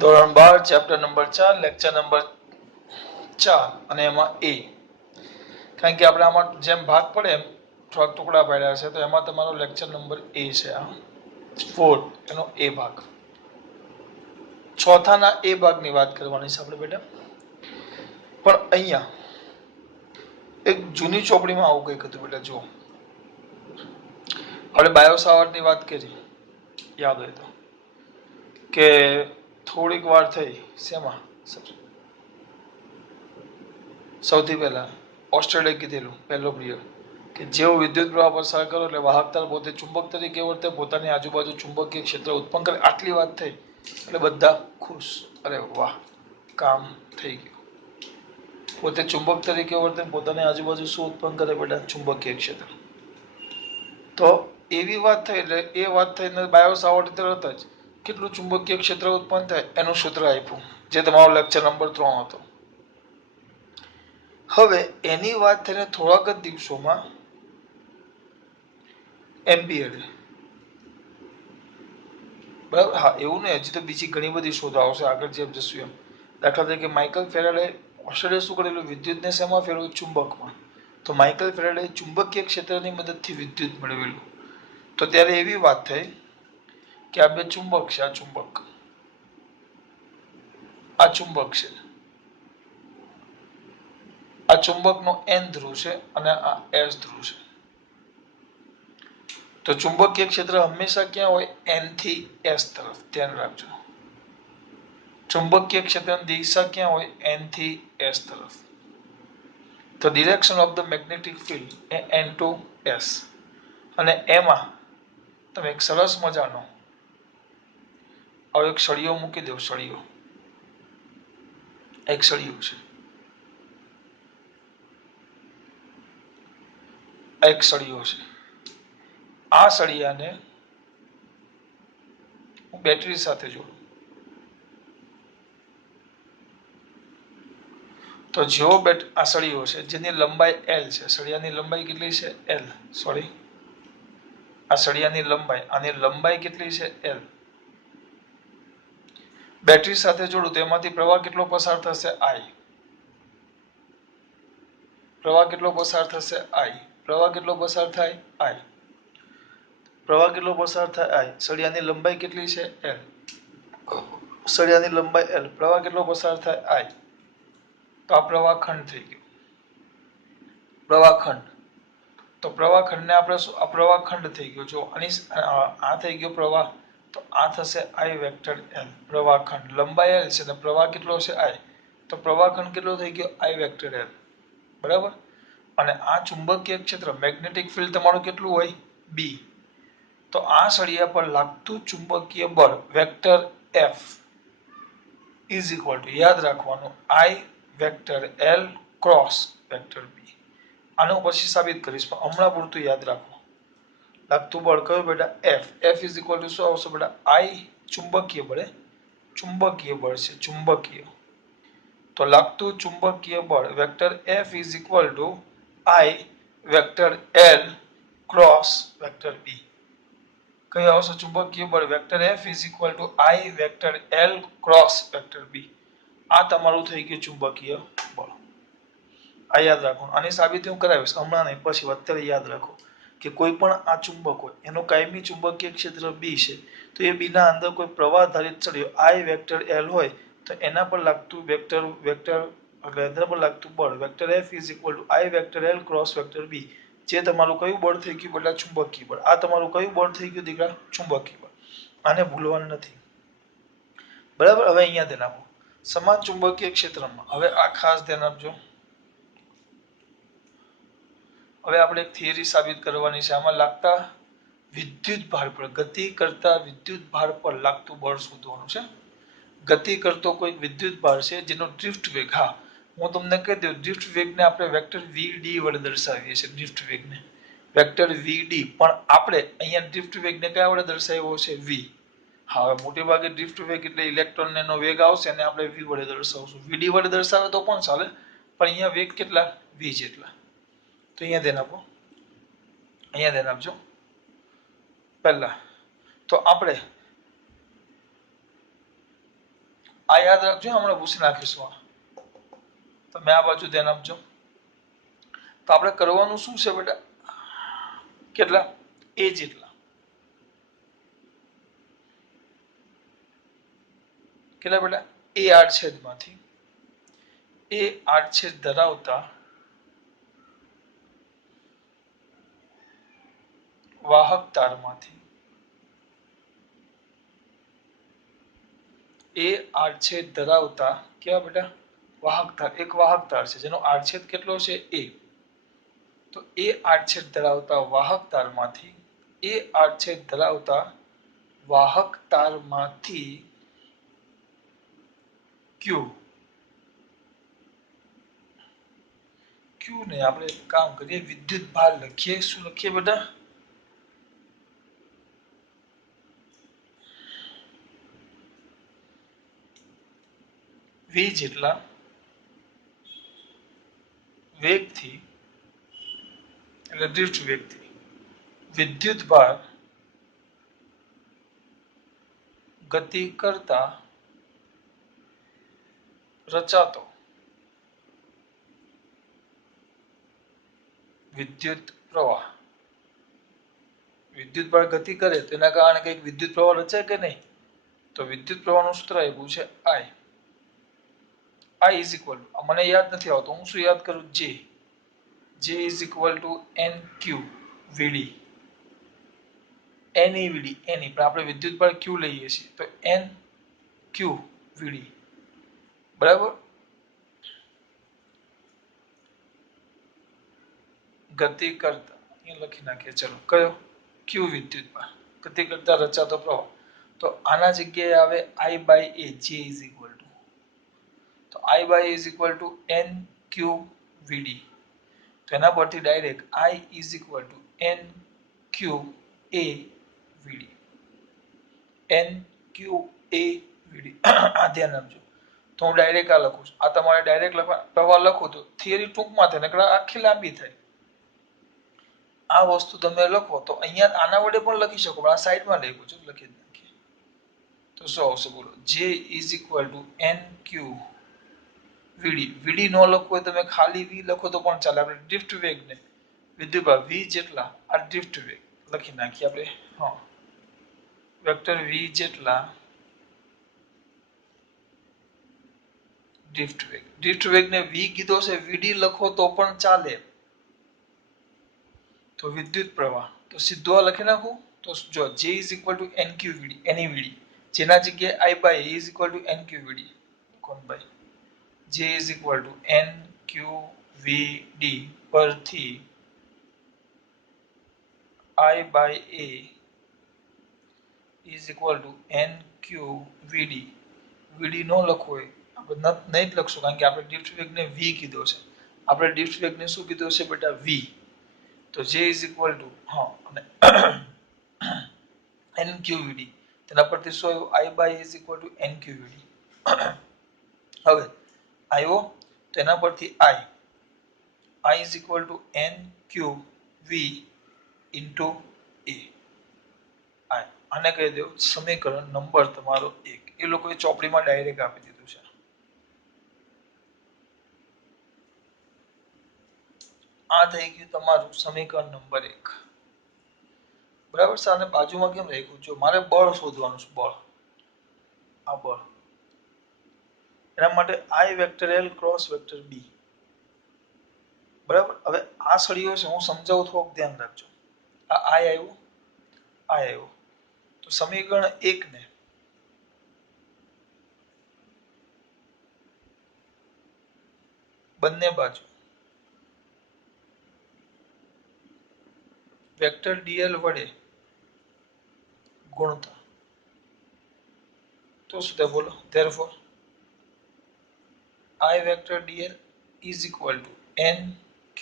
ધોરણ 12 chapter number 4 lecture number 4 અને એમાં એ કારણ કે આપણે આમાં જેમ ભાગ પડે એમ થોડાક ટુકડા પાડ્યા છે તો એમાં તમારો લેક્ચર નંબર એ છે આ 4 એનો એ ભાગ ચોથાના એ ભાગની વાત કરવાની છે આપણે બેટા પણ અહીંયા એક જૂની ચોપડીમાં આવું કંઈક હતું બેટા જો આપણે બાયોસાવરની વાત કરી યાદ હોય તો કે થોડીક વાર થઈ શેમાં સૌથી પહેલા ઓસ્ટ્રેલિયા કીધેલું પહેલો પિરિયડ કે જેવો વિદ્યુત પ્રવાહ પસાર કરો એટલે વાહકતા પોતે ચુંબક તરીકે વર્તે પોતાની આજુબાજુ ચુંબકીય ક્ષેત્ર ઉત્પન્ન કરે આટલી વાત થઈ એટલે બધા ખુશ અરે વાહ કામ થઈ ગયું પોતે ચુંબક તરીકે વર્તે પોતાની આજુબાજુ શું ઉત્પન્ન કરે બેટા ચુંબકીય ક્ષેત્ર તો એવી વાત થઈ એટલે એ વાત થઈને બાયોસાવર્ટ તરત જ કેટલું ચુંબકીય ક્ષેત્ર ઉત્પન્ન થાય એનું સૂત્ર આપ્યું જે તમારો લેક્ચર નંબર 3 હતો હવે એની વાત થઈને થોડાક જ દિવસોમાં એમ્પિયર બરાબર હા એવું નહીં હજી તો બીજી ઘણી બધી શોધો આવશે આગળ જેમ જશું એમ દાખલા તરીકે માઇકલ ફેરાડે ઓસ્ટ્રેલિયા શું કરેલું વિદ્યુતને શેમાં ફેરવ્યું ચુંબકમાં તો માઇકલ ફેરાડે ચુંબકીય ક્ષેત્રની મદદથી વિદ્યુત મેળવેલું તો ત્યારે એવી વાત થઈ કે આ બે ચુંબક છે આ ચુંબક છે આ ચુંબકનો N ધ્રુવ છે અને આ S ધ્રુવ છે તો ચુંબકીય ક્ષેત્ર હંમેશા ક્યાં હોય N થી S તરફ ધ્યાન રાખજો ચુંબકીય ક્ષેત્રની દિશા ક્યાં હોય N થી S તરફ તો direction of the magnetic field A N to S અને એમાં તમે એક સરસ મજાનો હવે એક સળિયો મૂકી દો સળિયો એક સળિયું છે એક સળિયો છે આ સળિયાને હું બેટરી સાથે જોડું તો જેવો આ સળિયો છે જેની લંબાઈ L છે સળિયાની લંબાઈ કેટલી છે L સોરી આ સળિયાની લંબાઈ આની લંબાઈ કેટલી છે L બેટરી સાથે જોડું તો એમાંથી પ્રવાહ કેટલો પસાર થશે I પ્રવાહ કેટલો પસાર થશે I પ્રવાહ કેટલો પસાર થાય I પ્રવાહ કેટલો પસાર થાય I સળિયાની લંબાઈ કેટલી છે L સળિયાની લંબાઈ L પ્રવાહ કેટલો પસાર થાય I તો આ પ્રવાહ ખંડ થઈ ગયો પ્રવાહ ખંડ તો પ્રવાહ ખંડને આપણે શું આ પ્રવાહ ખંડ થઈ ગયો જો આ થઈ ગયો પ્રવાહ તો આ થશે I વેક્ટર L પ્રવાહ ખંડ લંબાઈ L છે અને પ્રવાહ કેટલો છે I તો પ્રવાહ ખંડ કેટલો થઈ ગયો I વેક્ટર L બરાબર અને આ ચુંબકીય ક્ષેત્ર મેગ્નેટિક ફિલ્ડ તમારું કેટલું હોય B તો આ સળિયા પર લાગતું ચુંબકીય બળ vector F is equal two યાદ રાખવાનું I vector L cross vector B આનું પછી સાબિત કરીશ પણ હમણાં પૂરતું યાદ રાખો લાગતું બળ કયું બેટા F ઇઝ ઇક્વલ ટુ શું આવશે બેટા I ચુંબકીય બળ છે ચુંબકીય તો લાગતું ચુંબકીય બળ vector F is equal two I vector L cross vector B કઈ આવશે ચુંબકીય બળ vector F is equal two I vector L cross vector B આ તમારું થઈ ગયું ચુંબકીય બળ આ યાદ રાખો આની સાબિતી હું કરાવીશ હમણાં નહીં પછી અત્યારે યાદ રાખો કે કોઈ પણ આ ચુંબક હોય એનું કાયમી ચુંબકીય ક્ષેત્ર B છે તો એ B ના અંદર કોઈ પ્રવાહ આધારિત સળિયો I વેક્ટર L હોય તો એના પર લાગતું વેક્ટર એટલે એના પર લાગતું બળ vector F is equal two I vector L cross vector B જે તમારું કયું બળ થઈ ગયું બેટા ચુંબકીય બળ આ તમારું કયું બળ થઈ ગયું દીકરા ચુંબકીય બળ આને ભૂલવાનું નથી બરાબર હવે અહીંયા ધ્યાન આપો સમાન ચુંબકીય ક્ષેત્રમાં હવે આ ખાસ ધ્યાન આપજો હવે આપણે એક થિયરી સાબિત કરવાની છે આમાં લાગતા વિદ્યુત ભાર પર ગતિ કરતા વિદ્યુત ભાર પર લાગતું બળ શોધવાનું છે ગતિ કરતો કોઈ વિદ્યુત ભાર છે જેનો ડ્રિફ્ટ વેગ હા હું તમને કહી દઉં ડ્રિફ્ટ વેગને આપણે વેક્ટર VD વડે દર્શાવીએ છીએ ડ્રિફ્ટ વેગને વેક્ટર VD પણ આપણે અહીંયા ડ્રિફ્ટ વેગને કયા વડે દર્શાવ્યો છે V હા હવે મોટે ભાગે ડ્રિફ્ટ વેગ એટલે ઇલેક્ટ્રોન એનો વેગ આવશે અને આપણે V વડે દર્શાવશું VD વડે દર્શાવે તો પણ ચાલે પણ અહીંયા વેગ કેટલા V જેટલા તો અહીંયા ધ્યાન આપજો પહેલા તો આપણે આ યાદ રાખજો, હમણાં ભૂસી નાખીશું. તમે આ બાજુ ધ્યાન આપજો. તો આપણે કરવાનું શું છે બેટા, કેટલા એ જેટલા, કેટલા બેટા એ આડછેદ માંથી, એ આડછેદ ધરાવતા વાહક તારમાંથી, એ આડછેદ ધરાવતા કેવા બેટા વાહક તાર, એક વાહક તાર છે જેનો આડછેદ કેટલો છે એ, તો એ આડછેદ ધરાવતા વાહક તારમાંથી, એ આડછેદ ધરાવતા વાહક તારમાંથી ક્યુ, ક્યુ ને આપણે કામ કરીએ વિદ્યુત ભાર લખીએ. શું લખીએ બેટા, v જેટલા વેગથી, એટલે દૃષ્ટ વેગથી વિદ્યુત ભાર ગતિ કરતા રચાતો વિદ્યુત પ્રવાહ. વિદ્યુત ભાર ગતિ કરે તો એના કારણે કઈક વિદ્યુત પ્રવાહ રચાય કે નહીં? તો વિદ્યુત પ્રવાહનું સૂત્ર આપ્યું છે I. I is equal two, મને યાદ નથી આવતું, હું શું યાદ કરું, J. J is equal to NQ VD. NE VD, NE પણ આપણે વિદ્યુત ભાર Q લઈએ છીએ તો NQ VD બરાબર. ગતિ કરતા અહીંયા લખી નાખીએ, ચલો કયો Q વિદ્યુત ભાર ગતિ કરતા રચાતો પ્રવાહ. તો આના જગ્યાએ આવે I by A. J is equal to, તો I by A is equal to NQ VD. તો એના પરથી direct I is equal to NQ A VD. NQ A VD આ ધ્યાન આપજો. તો હું ડાયરેક્ટ આ લખું છું, આ તમારે ડાયરેક્ટ લખવા પ્રવાહ લખો તો થિયરી ટૂંકમાં થાય, નકર આખી લાંબી થાય. આ વસ્તુ તમે લખો તો અહીંયા આના વડે પણ લખી શકો, પણ આ સાઈડમાં લખ્યું છે લખી નાખીએ. તો શું આવશે બોલો, J is equal to NQ VD. VD નો લખો હોય તમે ખાલી V લખો તો પણ ચાલે, આપણે ડ્રિફ્ટ વેગ ને વિદ્યુતભાર V જેટલા આ ડ્રિફ્ટ વેગ લખી નાખીએ આપણે. હા, વેક્ટર V જેટલા ડ્રિફ્ટ વેગ, ડ્રિફ્ટ વેગ ને V કીધો છે, VD લખો તો પણ ચાલે. તો વિદ્યુત પ્રવાહ તો સીધો આ લખી નાખું તો જો J is equal to NQ VD, NE VD, જેના જગ્યાએ I by A is equal to NQ VD. કોણ ભાઈ, J is equal to NQ VD પરથી I by A is equal to NQ VD. VD નો લખવો હોય આપણે નહીં જ લખશું, કારણ કે આપણે ડ્રિફ્ટ વેગને V કીધો છે, આપણે ડ્રિફ્ટ વેગને શું કીધો છે બેટા V. તો J ઇઝ ઇક્વલ ટુ હા અને NQVD, તેના પરથી શું આવ્યું, I by is equal to NQVD. હવે આવ્યો તો એના પરથી I is equal to NQV into A. આને કહી દો સમીકરણ નંબર તમારો 1. એ લોકોએ ચોપડીમાં ડાયરેક્ટ આપી દીધું છે. આ થઈ ગયું તમારું સમીકરણ નંબર 1. બરાબર છે, આને બાજુમાં કેમ રાખ્યું, જો મારે બળ શોધવાનું છે, બળ, આ બળ, એના માટે I vector L cross vector B. બરાબર. હવે આ સળિયો છે, હું સમજાવું થોડુંક ધ્યાન રાખજો. આ I આવ્યું, I આવ્યો, તો સમીકરણ 1 ને બંને બાજુ વેક્ટર dl વડે ગુણતા તો શું થાય બોલો, therefore I vector dl is equal to NQ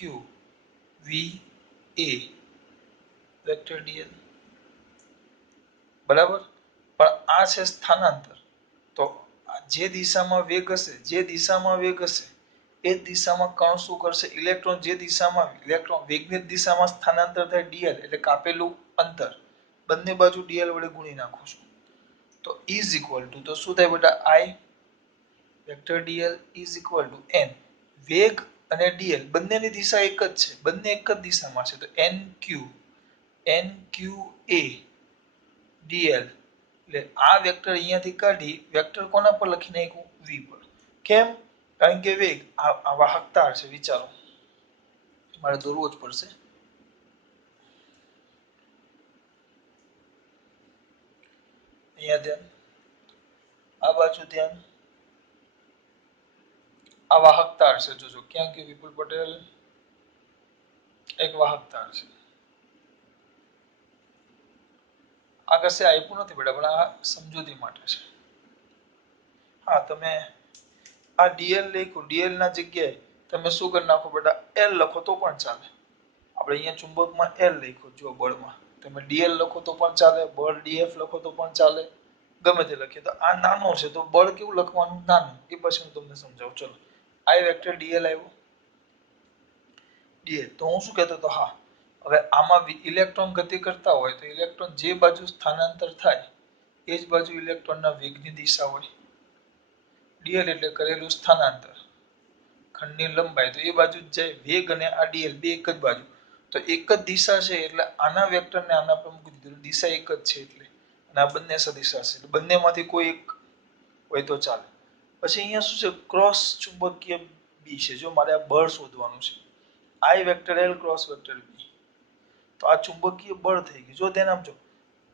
VA vector dl. બરાબર. પણ આ છે સ્થાનાંતર, તો જે દિશામાં વેગ હશે, જે દિશામાં વેગ હશે એ દિશામાં કણ શું કરશે, ઇલેક્ટ્રોન જે દિશામાં ઇલેક્ટ્રોન વેગની દિશામાં સ્થાનાંતર થાય dl એટલે કાપેલું અંતર, બંને બાજુ dl વડે ગુણી નાખું છું તો ઇઝ ઇક્વલ ટુ, તો શું થાય બેટા I vector dl is equal two n વેગ અને dl બંનેની દિશા એક જ છે, બંને એક જ દિશામાં છે, તો nq a dl એટલે આ વેક્ટર અહીંયાથી કાઢી વેક્ટર કોના પર લખી નાખ્યું v પર. કેમ? કારણ કે વેગ આ વાહકતા છે, વિચારો મારે દોરવો જ પડશે. અહીંયા ધ્યાન, આ બાજુ ધ્યાન, આ વાહકતા છે, જોજો ક્યાં ગયું વિપુલ પટેલ, એક વાહકતા છે. આ કશે આપ્યું નથી બેટા, પણ આ સમજૂતી માટે છે. હા, તમે આ dl લખ્યું, dl ના જગ્યાએ તમે શું કરી નાખો બેટા, l લખો તો પણ ચાલે. આપણે અહીંયા ચુંબકમાં l લખ્યું, જો બળમાં તમે dl લખો તો પણ ચાલે, બળ df લખો તો પણ ચાલે, ગમે તે લખીએ. તો આ નાનો છે તો બળ કેવું લખવાનું, નાનું, એ પછી હું તમને સમજાવું. ચલો, આ વેક્ટર dl આવ્યો, dl તો હું શું કહેતો હતો, હા હવે આમાં ઇલેક્ટ્રોન ગતિ કરતા હોય તો ઇલેક્ટ્રોન જે બાજુ સ્થાનાંતર થાય એ જ બાજુ ઇલેક્ટ્રોનના વેગની દિશા હોય. dl એટલે કરેલું સ્થાનાંતર, ખંડની લંબાઈ, તો એ બાજુ જ જાય વેગ, અને આ dl બે એક જ બાજુ, તો એક જ દિશા છે એટલે આના વેક્ટરને આના પર મૂકી દીધું, દિશા એક જ છે એટલે, અને આ બંને સદિશા છે એટલે બંનેમાંથી કોઈ એક હોય તો ચાલે. પછી અહીંયા શું છે, ક્રોસ ચુંબકીય બી છે. જો મારે આ બળ શોધવાનું છે, I vector l cross vector b, તો આ ચુંબકીય બળ થઈ ગયું. જો ધ્યાન આપજો,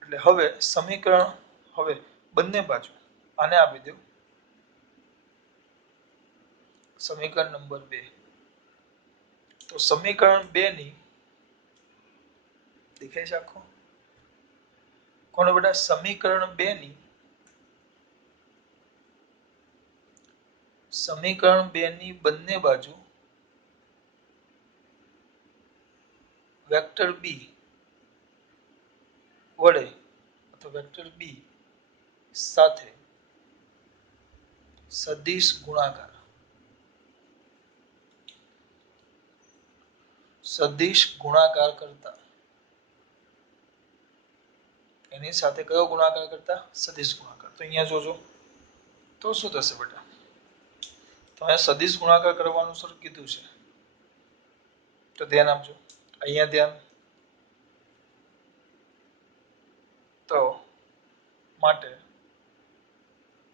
એટલે હવે સમીકરણ, હવે બંને બાજુ આને આપી દઉં, સમીકરણ નંબર 2. તો સમીકરણ 2 ની દેખાય છે આખો કોણ બેટા, સમીકરણ 2 ની, સમીકરણ 2 ની બંને બાજુ વેક્ટર બી વડે અથવા વેક્ટર બી સાથે સદિશ ગુણાકાર, સદિશ ગુણાકાર કરતા, એની સાથે કયો ગુણાકાર કરતા, સદિશ ગુણાકાર. તો અહીંયા જોજો તો શું થશે બેટા, તો અહીંયા સદિશ ગુણાકાર કરવાનું સર કીધું છે, તો ધ્યાન આપજો. અહીંયા ધ્યાન, તો માટે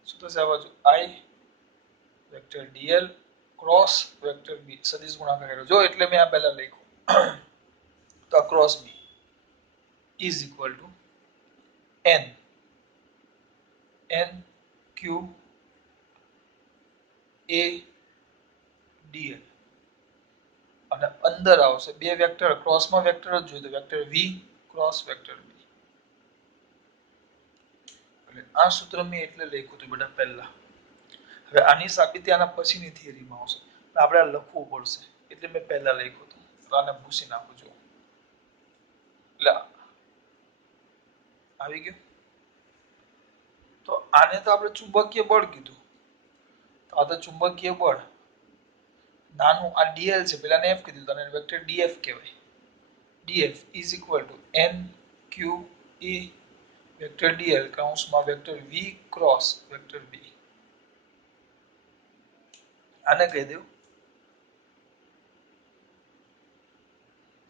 શું થશે, આ બાજુ I vector dl cross vector b સદિશ ગુણાકાર કર્યો, જો એટલે મેં આ પહેલા લખ્યું. તો આ cross b is equal two n q a dl, અને અંદર આવશે બે વેક્ટર, ક્રોસમાં વેક્ટર જ જોઈએ તો vector v cross vector b. એટલે આ સૂત્ર મેં એટલે લખ્યું હતું બેટા પહેલા. હવે આની સાબિતી આના પછીની થિયરીમાં આવશે, આપણે આ લખવું પડશે એટલે મેં પહેલા લખ્યું હતું. તો આને ભૂસી નાખું છું, એટલે આવી ગયું. તો આને તો આપણે ચુંબકીય બળ કીધું, તો આ તો ચુંબકીય બળ નાનું, આ dl છે, પેલાને f કીધું, તો આને વેક્ટર df કહેવાય. df is equal two n q a vector dl કૌંસમાં vector v cross vector b. આને કહી દઉં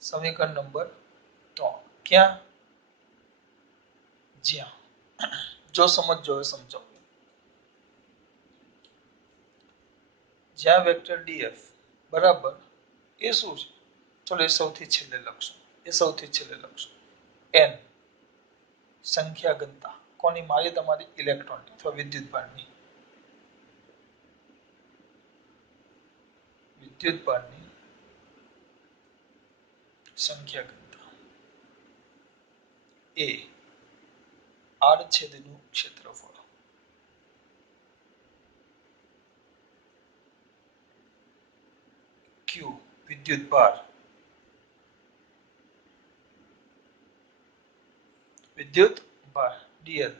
સમીકરણ નંબર 3. ક્યાં? જ્યાં, જો સમજો હવે સમજો, જ્યાં વેક્ટર df બરાબર એ શું છે, ચલો એ સૌથી છેલ્લે લખશું, n સંખ્યા ઘનતા કોની, મારી તમારી ઇલેક્ટ્રોન અથવા વિદ્યુતભારની, સંખ્યા ઘનતા a આડછેદનું ક્ષેત્રફળ, q વિદ્યુતભાર dl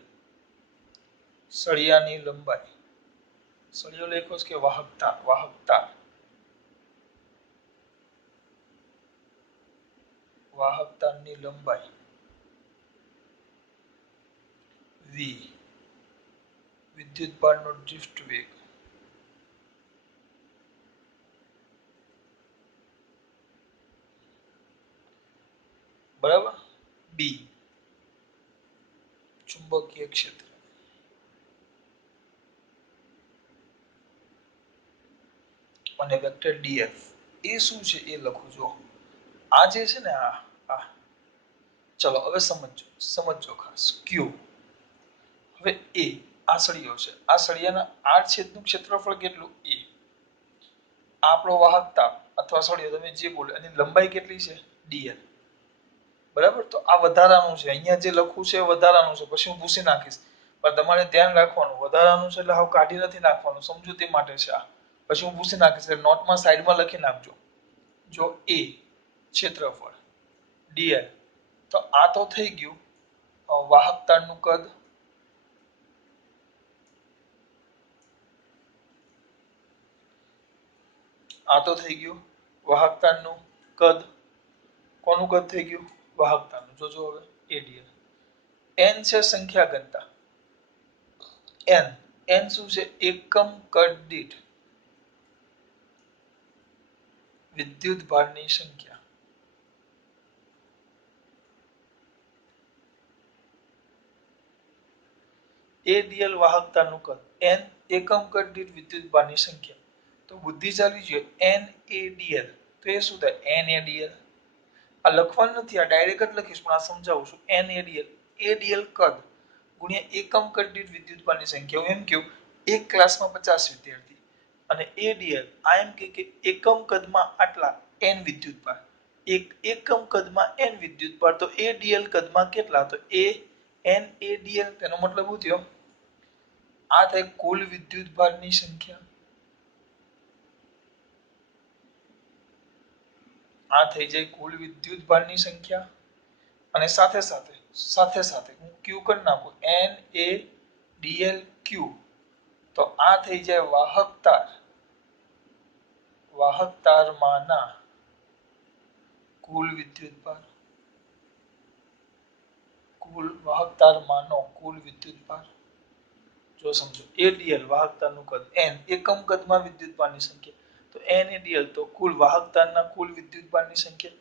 સળિયાની લંબાઈ, સળિયો લખ્યો છે કે વાહકતાની લંબાઈ, v વિદ્યુતભારનો ડ્રિફ્ટ વેગ, બરાબર. બી ચુંબકીય ક્ષેત્ર. અને વેક્ટર ડીએફ એ શું છે એ લખું જો. આ જે છે ને આ ચલો હવે સમજો ખાસ. ક્યુ હવે એ આ સળિયો છે. આ સળિયાના આર છેદનું ક્ષેત્રફળ કેટલું? એ. આપણો વાહકતા અથવા સળિયો તમે જે બોલો એની લંબાઈ કેટલી છે? ડીએલ. બરાબર. તો આ વધારાનું છે. અહીંયા જે લખું છે એ વધારાનું છે. પછી હું ભૂસી નાખીશ. પણ તમારે ધ્યાન રાખવાનું વધારાનું છે એટલે હાવ કાઢી નથી નાખવાનું. સમજૂતી માટે છે આ. પછી હું ભૂસી નાખીશ એટલે નોટમાં સાઈડમાં લખી નાખજો. જો એ ક્ષેત્રફળ ડીએલ તો આ તો થઈ ગયું વાહકતાનું કદ. આ તો થઈ ગયું વાહકતાનું કદ. કોનું કદ થઈ ગયું? વાહકતાનું. જોજો હવે એડીએલ. એન છે સંખ્યા ઘનતા. એન એન શું છે? એકમ કદ દીઠ વિદ્યુત ભારની સંખ્યા. એડીએલ વાહકતાનું કદ. એન એકમ કદ દીઠ વિદ્યુત ભારની સંખ્યા. તો બુદ્ધિશાળી છે NaDl. તો એ શું થાય? NaDl. આ લખવાનું નથી, આ ડાયરેક્ટ જ લખીશ પણ આ સમજાવું છું. NaDl ADL કદ ગુણ્યા એકમ કદ દીઠ વિદ્યુતભારની સંખ્યા. હું એમ કહું એક ક્લાસમાં 50 વિદ્યાર્થી અને ADL આ એમ કે એકમ કદમાં આટલા n વિદ્યુતભાર. એક એકમ કદમાં n વિદ્યુતભાર તો ADL કદમાં કેટલા? તો NaDl. તેનો મતલબ શું થયો? આ થાય કુલ વિદ્યુતભારની સંખ્યા. આ થઈ જાય કુલ વિદ્યુતભારની સંખ્યા. અને સાથે સાથે હું ક્યુ કરી નાખું NaDl ક્યુ. તો આ થઈ જાય વાહકતારમાંના કુલ વિદ્યુતભાર. કુલ વાહકતારમાંનો કુલ વિદ્યુતભાર. જો સમજો ADL વાહકતાનું કદ n એકમ કદમાં વિદ્યુતભારની સંખ્યા. તો NaDl તો કુલ વાહકતાના કુલ વિદ્યુતભારની સંખ્યા.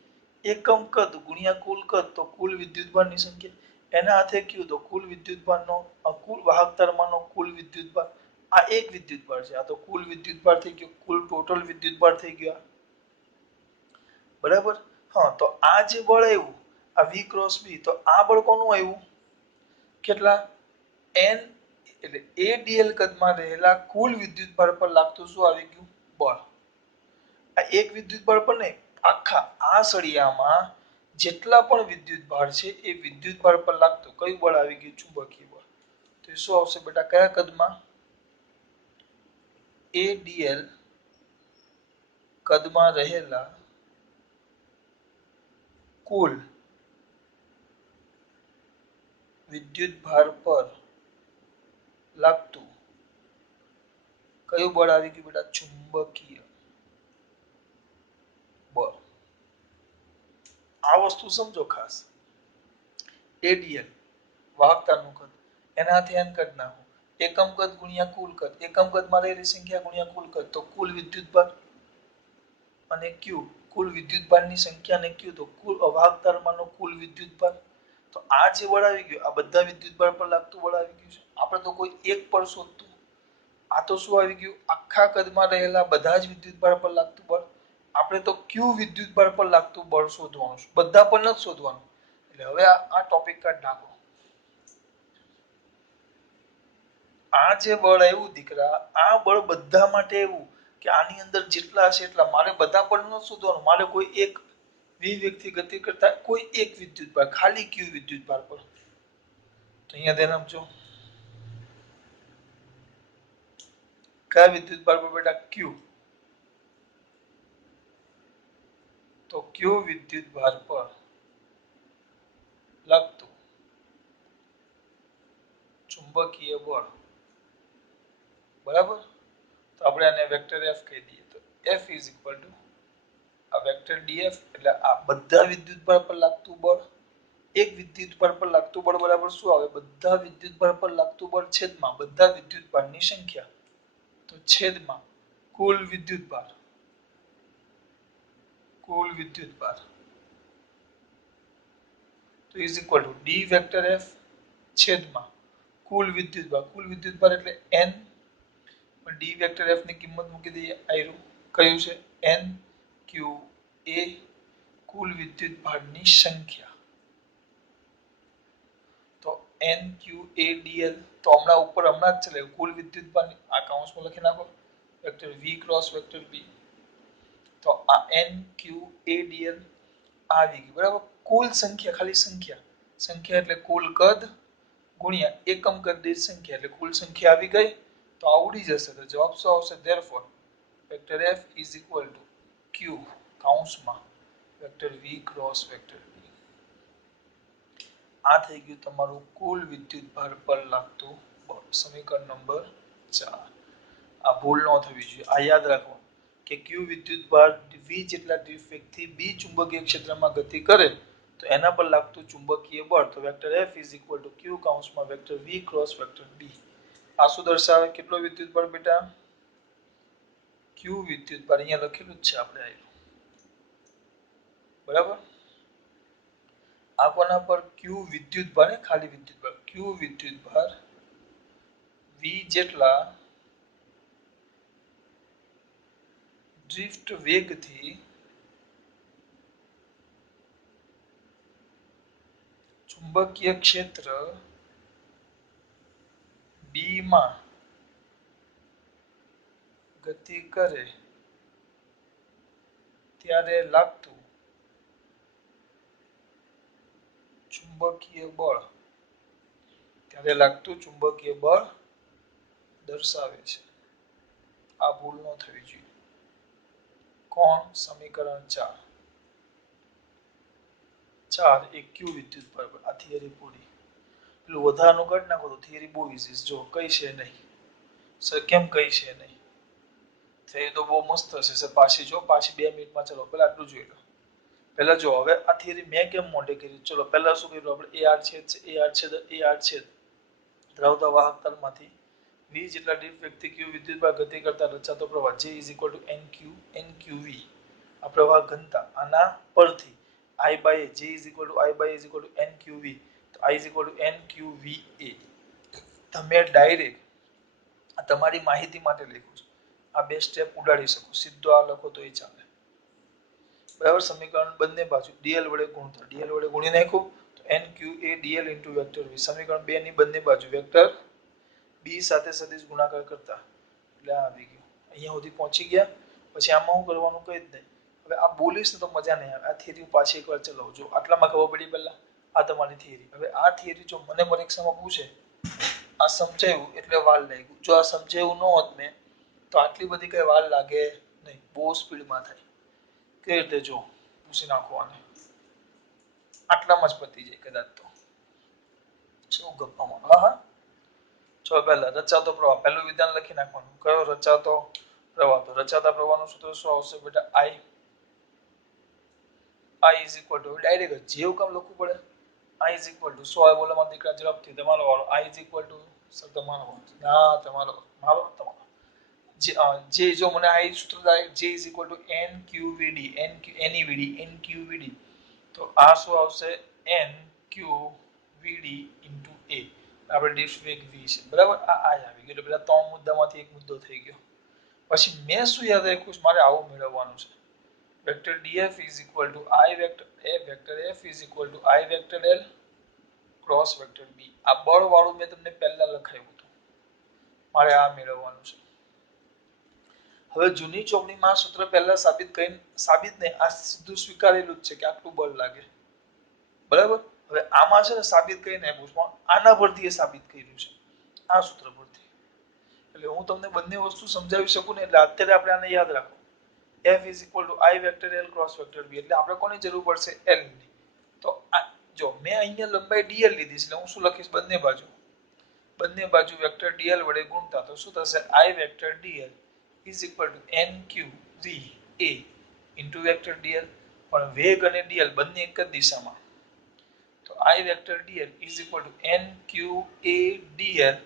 એકમ કદ ગુણ્યા કુલ કદ તો કુલ વિદ્યુતભારની સંખ્યા. એના હાથે ક્યુ તો કુલ વિદ્યુતભારનો કુલ વાહકતામાંનો કુલ વિદ્યુતભાર. આ એક વિદ્યુતભાર છે. આ તો કુલ વિદ્યુતભાર થઈ ગયો. કુલ ટોટલ વિદ્યુતભાર થઈ ગયા. બરાબર. હા તો આ જે બળ આવ્યું આ V ક્રોસ B તો આ બળ કોનું આવ્યું? કેટલા? n એટલે ADL કદમાં રહેલા કુલ વિદ્યુતભાર પર લાગતું શું આવી ગયું? બળ. આ એક વિદ્યુતભાર પર નહીં, આખા આ સળિયામાં જેટલા પણ વિદ્યુતભાર છે એ વિદ્યુતભાર પર લાગતું કયું બળ આવી ગયું? ચુંબકીય બળ. તો એ શું આવશે બેટા? કયા કદમાં? ADL કદમાં રહેલા કુલ વિદ્યુતભાર પર લાગતું કયું બળ આવી ગયું બેટા? ચુંબકીય બળ. આ વસ્તુ સમજો ખાસ. ADL વાહકતાનું કદ એનાથી n કદ નાખો. એકમ કદ ગુણ્યા કુલ કદ. એકમ કદમાં રહેલી સંખ્યા ગુણ્યા કુલ કદ તો કુલ વિદ્યુતભાર. અને Q કુલ વિદ્યુતભારની સંખ્યા અને Q તો કુલ વાહકતામાંનો કુલ વિદ્યુતભાર. તો આ જે બળ આવી ગયું આ બધા વિદ્યુતભાર પર લાગતું બળ આવી ગયું છે. આપણે તો કોઈ એક પર શોધતું. આ તો શું આવી ગયું? આખા કદમાં રહેલા બધા જ વિદ્યુતભાર પર લાગતું બળ. આપણે તો Q વિદ્યુતભાર પર લાગતું બળ શોધવાનું છે. બધા પર નથી શોધવાનું. એટલે હવે આ ટોપિક કાઢ નાખો. આ જે બળ આવ્યું દીકરા આ બળ બધા માટે આવ્યું કે આની અંદર જેટલા હશે એટલા. મારે બધા પર ન શોધવાનું. મારે કોઈ એક વ્યક્તિ ગતિ કરતા કોઈ એક વિદ્યુતભાર ખાલી Q વિદ્યુતભાર પર. તો અહીંયા ધ્યાન આપજો. કયા વિદ્યુતભાર પર બેટા? Q. તો Q વિદ્યુતભાર પર લાગતું ચુંબકીય બળ. બરાબર. તો આપણે આને વેક્ટર F કહી દઈએ. તો F ઇઝ ઇક્વલ ટુ આ વેક્ટર DF એટલે આ બધા વિદ્યુતભાર પર લાગતું બળ. એક વિદ્યુતભાર પર લાગતું બળ બરાબર શું આવે? બધા વિદ્યુતભાર પર લાગતું બળ છેદમાં બધા વિદ્યુતભારની સંખ્યા. તો છેદમાં કુલ વિદ્યુતભાર. કુલ વિદ્યુતભાર તો is equal two D vector F છેદમાં કુલ વિદ્યુતભાર એટલે n, ડી વેક્ટર એફ ની કિંમત મૂકી દઈએ, આયરું કયું છે n q a, કુલ વિદ્યુતભારની સંખ્યા, તો n q a dl, તો હમણાં ઉપર હમણાં જ ચલાવ્યું કુલ વિદ્યુતભારની, આ કૌંસમાં લખી નાખો vector v cross vector b, તો આ n q a dl આવી ગઈ, બરાબર. કુલ સંખ્યા, ખાલી સંખ્યા એટલે કુલ કદ ગુણ્યા એકમ કદ દીઠ સંખ્યા એટલે કુલ સંખ્યા આવી ગઈ. તો આવડી જશે, તો જવાબ શું આવશે? Therefore vector f is equal two q કૌંસમાં vector v cross vector b. આ થઈ ગયું તમારું કુલ વિદ્યુતભાર પર લાગતું બળ, સમીકરણ નંબર 4. આ ભૂલ ન થવી જોઈએ, આ યાદ રાખો કે q વિદ્યુતભાર v જેટલા વેગથી b ચુંબકીય ક્ષેત્રમાં ગતિ કરે તો એના પર લાગતું ચુંબકીય બળ, તો vector f is equal two q કૌંસમાં vector v cross vector b. આ શું દર્શાવે? કેટલો વિદ્યુતભાર બેટા? q વિદ્યુતભાર, અહીંયા લખેલું જ છે આપણે, બરાબર. આ કોના પર? q વિદ્યુતભાર, ખાલી વિદ્યુતભાર, q વિદ્યુતભાર v જેટલા ડ્રિફ્ટ વેગથી ચુંબકીય ક્ષેત્ર b માં ગતિ કરે ત્યારે લાગતું ચુંબકીય બળ દર્શાવે છે. આ ભૂલ ન થવી જોઈએ. કોણ? સમીકરણ 4 એ q વિદ્યુતભાર પર. આ થિયરી પૂરી. પેલું વધારાનું કાઢી નાખો તો થિયરી બહુ ઈઝી છે. જો કઈ છે નહીં સર, કેમ કઈ છે નહીં? થિયરી તો બહુ મસ્ત હશે સર. પાછી 2 મિનિટમાં. ચલો પહેલા આટલું જોઈ લો. પહેલા જો, હવે આ થિયરી મેં કેમ મોઢે કરી? ચલો પહેલા શું કર્યું આપણે? ar છેદ ધરાવતા વાહક તલમાંથી v જેટલા દીઠ વેગથી q વિદ્યુતભાર ગતિ કરતા રચાતો પ્રવાહ j nqv, આ પ્રવાહ ઘનતા. આના પરથી i by j nqv, તો i nqva. તમે ડાયરેક્ટ તમારી માહિતી માટે લખ્યું છે. આ બે સ્ટેપ ઉડાડી શકો, સીધો આ લખો તો એ ચાલે, બરાબર. સમીકરણ બંને બાજુ dl વડે ગુણતા, dl વડે ગુણી નાખ્યું તો nqa dl into vector v. સમીકરણ 2 ની બંને બાજુ વેક્ટર b સાથે સદિશ ગુણાકાર કરતા એટલે આ આવી ગયું. અહીંયા સુધી પહોંચી ગયા. પછી આમાં શું કરવાનું? કઈ જ નહીં. હવે આ બોલીશ ને તો મજા નહીં આવે. આ થિયરી પાછી એકવાર ચલાવજો. આટલામાં ખબર પડી પહેલા? આ તમારી થિયરી. હવે આ થિયરી જો મને પરીક્ષામાં પૂછે આ સમજાયું એટલે વાર લાગ્યું, જો આ સમજાયું ન હોત ને તો આટલી બધી કઈ વાર લાગે નહીં, બહુ સ્પીડમાં થાય. કઈ રીતે? જો પૂછી નાખો આને, આટલામાં જ પતી જાય કદાચ. તો શું ગપ્પા મારો? હા. ચલો પહેલા રચાતો પ્રવાહ, પહેલું વિધાન લખી નાખવાનું. કયો રચાતો પ્રવાહ? તો રચાતા પ્રવાહનું સૂત્ર શું આવશે બેટા? I is equal to, direct જેવું કામ લખવું પડે. I is equal to, શું આવે બોલો મારા દીકરા ઝડપથી? તમારો વાળો. I is equal to, sir તમારો વાળો. ના, તમારો જે જો મને આ સૂત્ર થાય, j is equal to nqvd, nqvd, તો આ શું આવશે? nqvd into a. આપણે ડિસ્ક વેગ v છે, બરાબર. આ આવી ગયું. એટલે પેલા 3 મુદ્દામાંથી એક મુદ્દો થઈ ગયો. પછી મેં શું યાદ રાખ્યું? મારે આવું મેળવવાનું છે. Vector df is equal to I vector f is equal to I vector l cross vector b. આ બળ વાળું મેં તમને પહેલા લખાયું હતું. મારે આ મેળવવાનું છે. હવે જૂની ચોપડીમાં સૂત્ર પહેલા સાબિત નહીં, આ સીધું સ્વીકારેલું જ છે કે આટલું બળ લાગે, બરાબર. હવે આમાં છે ને સાબિત કરીને પૂછવા, આના પરથી એ સાબિત કર્યું છે, આ સૂત્ર પરથી. એટલે હું તમને બંને વસ્તુ સમજાવી શકું ને, એટલે અત્યારે આપણે આને યાદ રાખો. f is equal to I vector l cross vector b. એટલે આપણે કોની જરૂર પડશે? l ની. તો જો મેં અહીંયા લંબાઈ dl લીધી છે, એટલે હું શું લખીશ? બંને બાજુ વેક્ટર dl વડે ગુણતા, તો શું થશે? I vector dl is equal to nqva into vector dl. પણ વેગ અને dl બંને એક જ દિશામાં, તો I vector dl is equal to nqa dl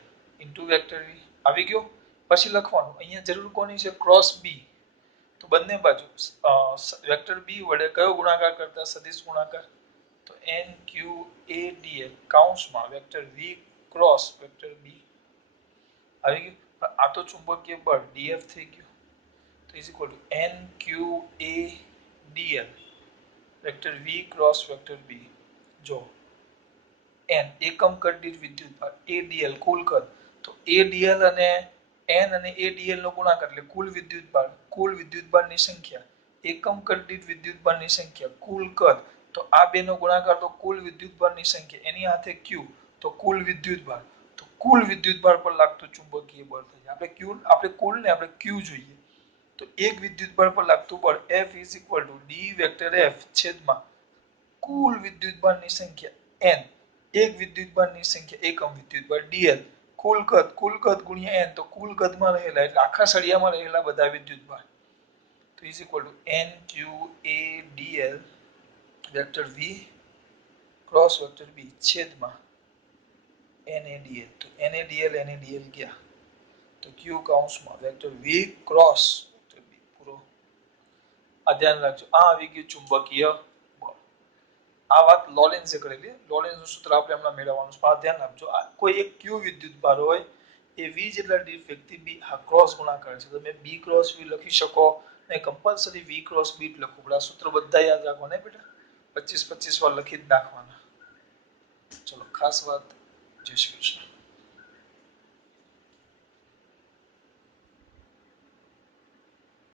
into vector v. આવી ગયો. પછી લખવાનું અહીંયા જરૂર કોની છે? Cross b. તો બંને બાજુ વેક્ટર b વડે કયો ગુણાકાર કરતા? સદિશ ગુણાકાર. તો એન ક્યુ એ ડીએલ કૌંસમાં વેક્ટર વી ક્રોસ વેક્ટર બી આવી ગયું. પણ આ તો ચુંબકીય બળ ડીએફ થઈ ગયું. તો is equal to N Q A DL vector V cross vector B. જો એન એકમ કદ દીઠ વિદ્યુત ભાર એડીએલ કુલ કદ. તો એડીએલ અને એન અને એડીએલ નો ગુણાકાર એટલે કુલ વિદ્યુત ભારની સંખ્યા એકમ કદ દીઠ વિદ્યુત ભારની સંખ્યા કુલ કદ. તો આ બે નો ગુણાકાર તો કુલ વિદ્યુત ભારની સંખ્યા એની સાથે ક્યુ તો કુલ વિદ્યુત ભાર. તો કુલ વિદ્યુત ભાર પર લાગતું ચુંબકીય બળ થાય. આપણે કુલ ને આપણે ક્યુ જોઈએ. તો એક વિદ્યુત બળ પર લાગતું બળ F is equal two D vector F છેદમાં કુલ વિદ્યુત ભારની સંખ્યા n એક વિદ્યુત ભારની સંખ્યા એકમ વિદ્યુત ભાર dl કુલ કદ ગુણ્યા n તો કુલ કદમાં રહેલા એટલે આખા સળિયામાં રહેલા બધા વિદ્યુત ભાર. તો is equal two n q a dl vector v cross vector b છેદમાં NaDl. તો NaDl ગયા તો q કૌંસમાં vector v cross vector b પૂરો. આ ધ્યાન રાખજો. આ આવી ગયું ચુંબકીય બળ. આ વાત લોરેન્ઝે કરેલી. લોરેન્ઝનું સૂત્ર આપણે હમણાં મેળવવાનું છે. આ ધ્યાન રાખજો. આ કોઈ એક q વિદ્યુત ભાર હોય એ v જેટલા દીઠ વ્યક્તિ b આ ક્રોસ ગુણાકાર છે. તમે b ક્રોસ v લખી શકો ને કમ્પલસરી v ક્રોસ b લખવું પડે. આ સૂત્ર બધા યાદ રાખો ને બેટા. 25 વાર લખી જ નાખવાના. ચલો ખાસ વાત. જય શ્રી કૃષ્ણ.